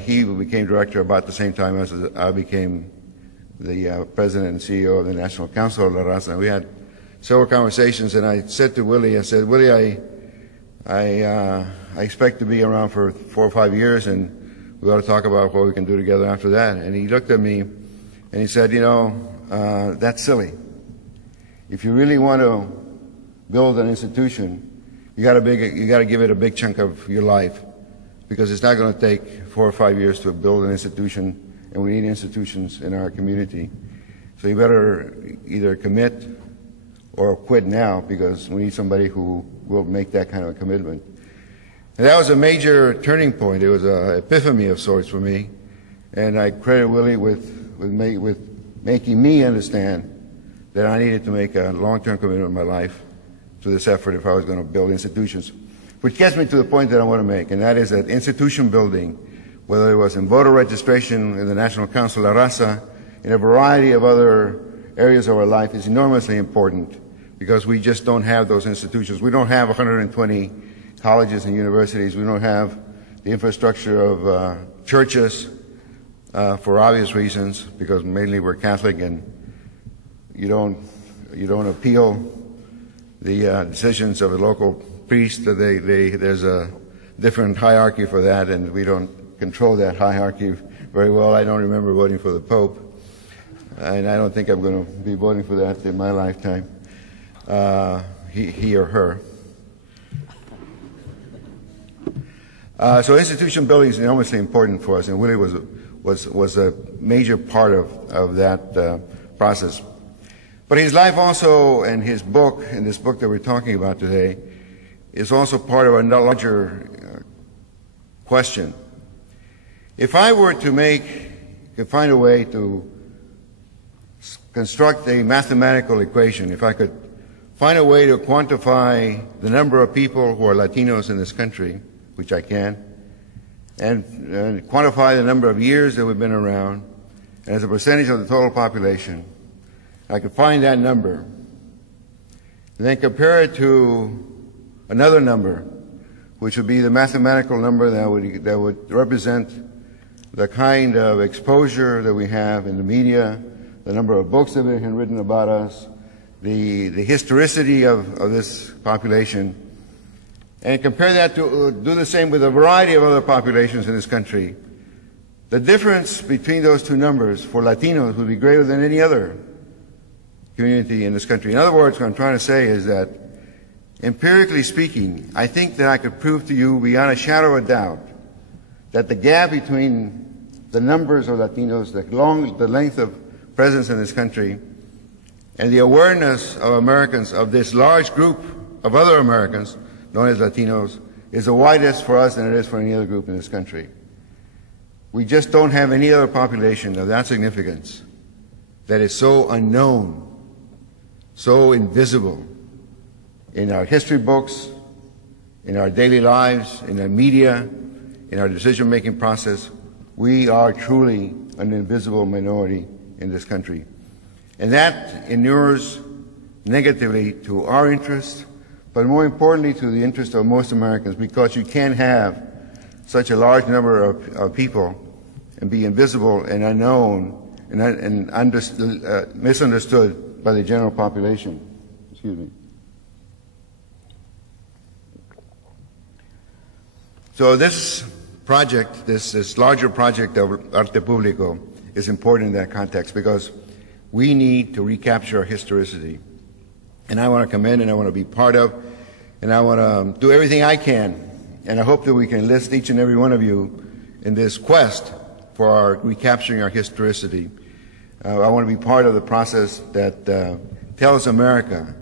He became director about the same time as I became the president and CEO of the National Council of La Raza. We had several conversations, and I said to Willie, I said, Willie, I expect to be around for 4 or 5 years, and we ought to talk about what we can do together after that. And he looked at me, and he said, you know, that's silly. If you really want to build an institution, you got to give it a big chunk of your life, because it's not going to take 4 or 5 years to build an institution, and we need institutions in our community. So you better either commit or quit now, because we need somebody who will make that kind of a commitment. And that was a major turning point. It was an epiphany of sorts for me, and I credit Willie with making me understand that I needed to make a long-term commitment in my life to this effort if I was going to build institutions. Which gets me to the point that I want to make, and that is that institution building, whether it was in voter registration, in the National Council of La Raza, in a variety of other areas of our life, is enormously important, because we just don't have those institutions. We don't have 120 colleges and universities. We don't have the infrastructure of churches for obvious reasons, because mainly we're Catholic, and you don't appeal the decisions of a local priest. There's a different hierarchy for that, and we don't control that hierarchy very well. I don't remember voting for the Pope, and I don't think I'm going to be voting for that in my lifetime, he or her. So institution building is enormously important for us, and Willie was a major part of that process. But his life also, and his book, and this book that we're talking about today, is also part of a larger question. If I were to find a way to construct a mathematical equation, if I could find a way to quantify the number of people who are Latinos in this country, which I can, and quantify the number of years that we've been around, and as a percentage of the total population, I could find that number, and then compare it to another number, which would be the mathematical number that would represent the kind of exposure that we have in the media, the number of books that have been written about us, the historicity of this population, and compare that to do the same with a variety of other populations in this country. The difference between those two numbers for Latinos would be greater than any other community in this country. In other words, what I'm trying to say is that, empirically speaking, I think that I could prove to you beyond a shadow of a doubt that the gap between the numbers of Latinos, the length of presence in this country, and the awareness of Americans of this large group of other Americans known as Latinos is the widest for us than it is for any other group in this country. We just don't have any other population of that significance that is so unknown, so invisible in our history books, in our daily lives, in our media, in our decision-making process. We are truly an invisible minority in this country. And that inures negatively to our interests, but more importantly to the interest of most Americans, because you can't have such a large number of people and be invisible and unknown and misunderstood by the general population. Excuse me. So this project, this larger project of Arte Público, is important in that context, because we need to recapture our historicity. And I want to commend, and I want to be part of, and I want to do everything I can, and I hope that we can enlist each and every one of you in this quest for our recapturing our historicity. I want to be part of the process that tells America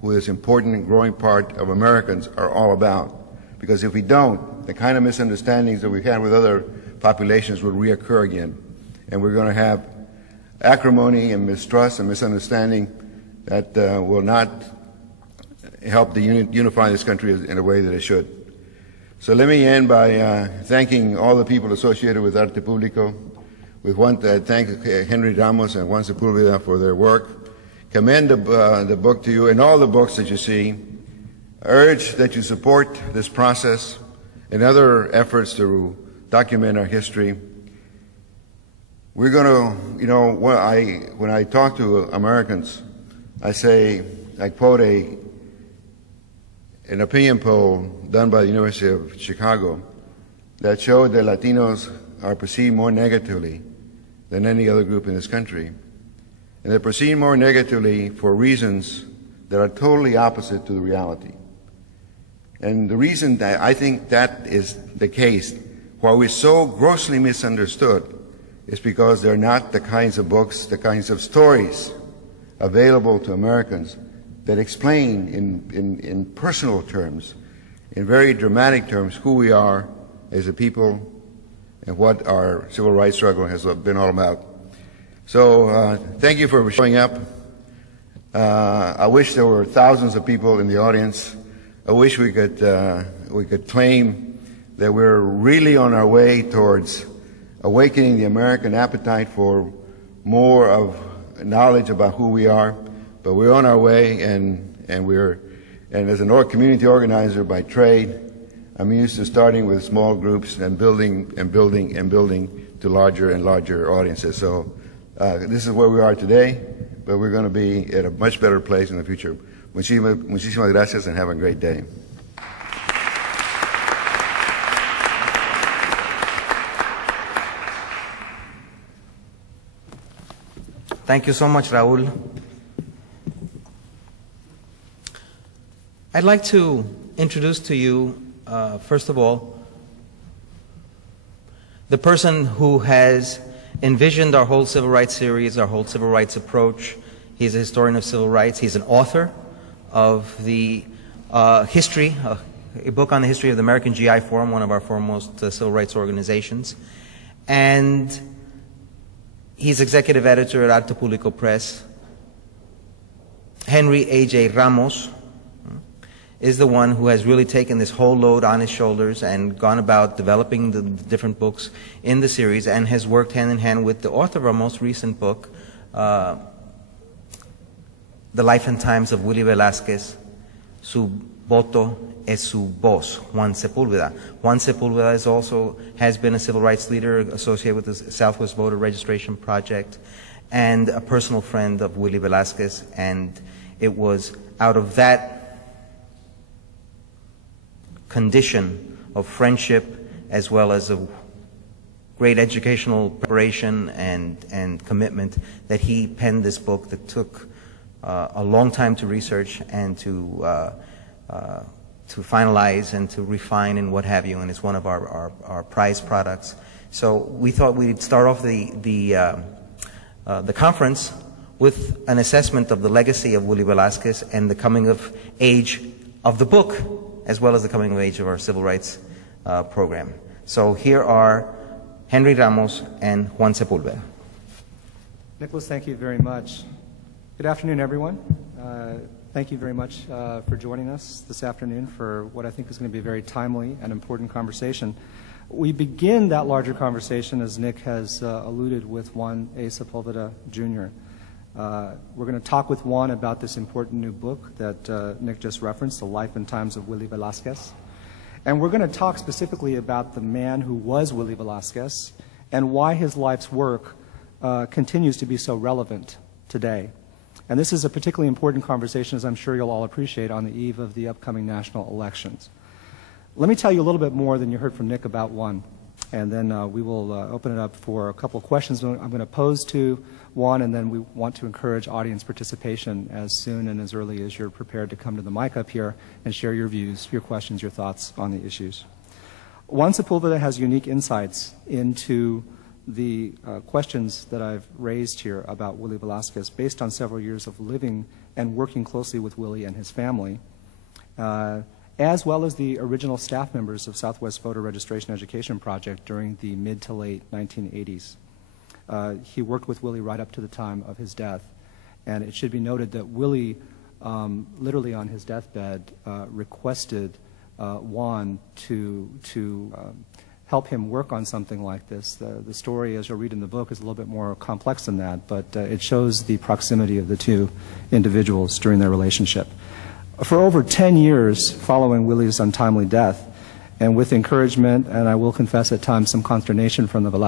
who this important and growing part of Americans are all about. Because if we don't, the kind of misunderstandings that we've had with other populations will reoccur again. And we're going to have acrimony and mistrust and misunderstanding that will not help to unify this country in a way that it should. So let me end by thanking all the people associated with Arte Público. We want to thank Henry Ramos and Juan Sepulveda for their work. Commend the book to you and all the books that you see. Urge that you support this process and other efforts to document our history. We're going to, you know, when I talk to Americans, I quote an opinion poll done by the University of Chicago that showed that Latinos are perceived more negatively than any other group in this country. And they're perceived more negatively for reasons that are totally opposite to the reality. And the reason that I think that is the case, why we're so grossly misunderstood, is because they're not the kinds of books, the kinds of stories available to Americans that explain in personal terms, in very dramatic terms, who we are as a people and what our civil rights struggle has been all about. So thank you for showing up. I wish there were thousands of people in the audience. I wish we could claim that we're really on our way towards awakening the American appetite for more of knowledge about who we are. But we're on our way, and as an community organizer by trade, I'm used to starting with small groups and building and building and building to larger and larger audiences. So this is where we are today, but we're going to be at a much better place in the future. Muchísimas gracias and have a great day. Thank you so much, Raul. I'd like to introduce to you, first of all, the person who has envisioned our whole civil rights series, our whole civil rights approach. He's a historian of civil rights. He's an author of the history, a book on the history of the American GI Forum, one of our foremost civil rights organizations. And he's executive editor at Arte Publico Press. Henry A.J. Ramos is the one who has really taken this whole load on his shoulders and gone about developing the different books in the series, and has worked hand in hand with the author of our most recent book, The Life and Times of Willie Velasquez, Su Voto es su voz, Juan Sepúlveda. Juan Sepúlveda has been a civil rights leader associated with the Southwest Voter Registration Project and a personal friend of Willie Velasquez, and it was out of that condition of friendship as well as of great educational preparation and commitment that he penned this book that took a long time to research and to finalize and to refine and what have you, and it's one of our prized products. So we thought we'd start off the conference with an assessment of the legacy of Willie Velasquez and the coming of age of the book, as well as the coming of age of our civil rights program. So here are Henry Ramos and Juan Sepúlveda. Nicolas, thank you very much. Good afternoon, everyone. Thank you very much for joining us this afternoon for what I think is going to be a very timely and important conversation. We begin that larger conversation, as Nick has alluded, with Juan A. Sepúlveda, Jr. We're going to talk with Juan about this important new book that Nick just referenced, The Life and Times of Willie Velasquez. And we're going to talk specifically about the man who was Willie Velasquez and why his life's work continues to be so relevant today. And this is a particularly important conversation, as I'm sure you'll all appreciate, on the eve of the upcoming national elections. Let me tell you a little bit more than you heard from Nick about Juan, and then we will open it up for a couple of questions I'm going to pose to Juan, and then we want to encourage audience participation as soon and as early as you're prepared to come to the mic up here and share your views, your questions, your thoughts on the issues. Juan Sepúlveda has unique insights into the questions that I've raised here about Willie Velasquez based on several years of living and working closely with Willie and his family, as well as the original staff members of Southwest Voter Registration Education Project during the mid to late 1980s. He worked with Willie right up to the time of his death, and it should be noted that Willie, literally on his deathbed, requested Juan to help him work on something like this. The story, as you'll read in the book, is a little bit more complex than that, but it shows the proximity of the two individuals during their relationship. For over 10 years following Willie's untimely death, and with encouragement, and I will confess at times some consternation from the Velasquez